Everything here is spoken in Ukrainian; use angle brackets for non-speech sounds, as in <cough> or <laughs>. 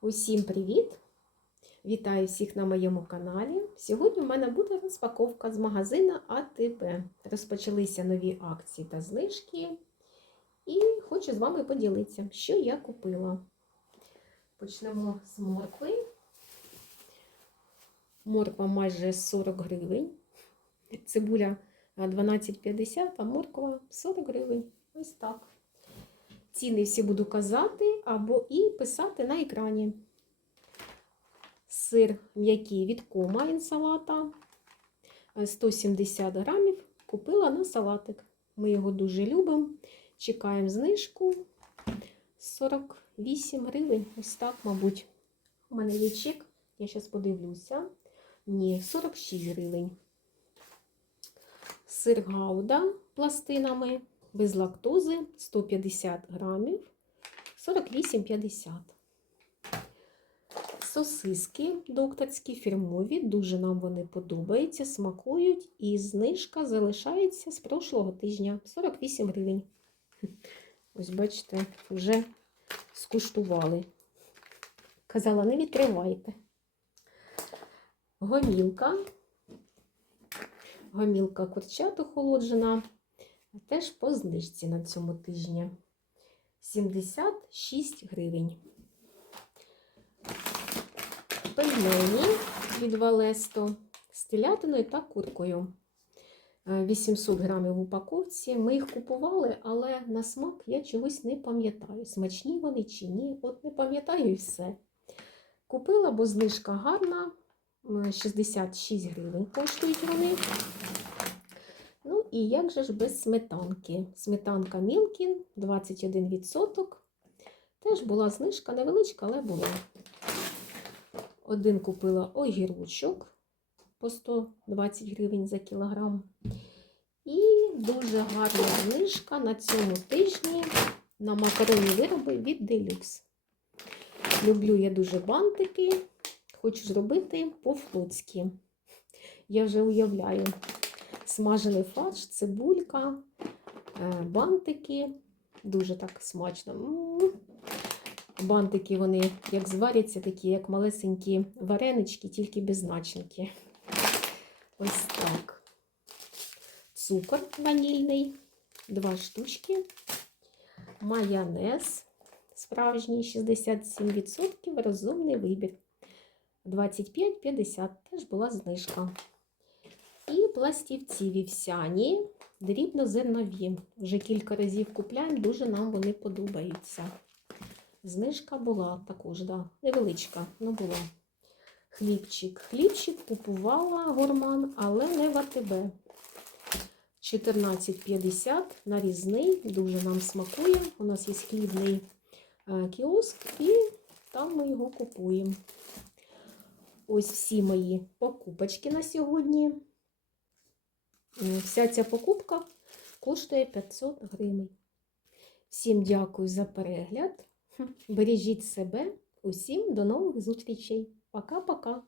Усім привіт! Вітаю всіх на моєму каналі. Сьогодні в мене буде розпаковка з магазину АТБ. Розпочалися нові акції та знижки. І хочу з вами поділитися, що я купила. Почнемо з моркви. Морква майже 40 гривень. Цибуля 12,50, а морква 40 гривень. Ось так. Ціни всі буду казати або і писати на екрані. Сир м'який від кома інсалата 170 грамів. Купила на салатик. Ми його дуже любимо. Чекаємо знижку 48 гривень. Ось так, мабуть. У мене є чек. Я зараз подивлюся. Ні, 46 гривень. Сир гауда пластинами без лактози 150 грамів 48,50. Сосиски докторські фірмові, дуже нам вони подобаються, смакують, і знижка залишається з прошлого тижня 48 гривень. <laughs> Ось, бачите, вже скуштували. Казала, не відкривайте. Гомілка. Гомілка курчат охолоджена. Теж по знижці на цьому тижні 76 гривень. Пельмені від Валесто з телятиною та куркою. 800 грамів в упаковці. Ми їх купували, але на смак я чогось не пам'ятаю. Смачні вони чи ні. От не пам'ятаю і все. Купила, бо знижка гарна. 66 гривень коштують вони. І як же ж без сметанки? Сметанка Мілкін 21%. Теж була знижка невеличка, але була. Один купила огірочок по 120 гривень за кілограм. І дуже гарна знижка на цьому тижні на макаронні вироби від Deluxe. Люблю я дуже бантики. Хочу зробити по-флотськи. Я вже уявляю смажений фарш, цибулька, бантики. Дуже так смачно. Бантики, вони як зваряться, такі, як малесенькі варенички, тільки без. Ось так. Цукор ванільний, два штучки. Майонез справжній 67%, розумний вибір. 25,50 теж була знижка. Пластівці вівсяні, дрібнозернові. Вже кілька разів купляємо, дуже нам вони подобаються. Знижка була також, да, невеличка, але була. Хлібчик. Хлібчик купувала гурман, але не в АТБ. 14,50 нарізний, дуже нам смакує. У нас є хлібний кіоск, і там ми його купуємо. Ось всі мої покупочки на сьогодні. Вся ця покупка коштує 500 гривень. Всім дякую за перегляд. Бережіть себе. Усім до нових зустрічей. Пока-пока.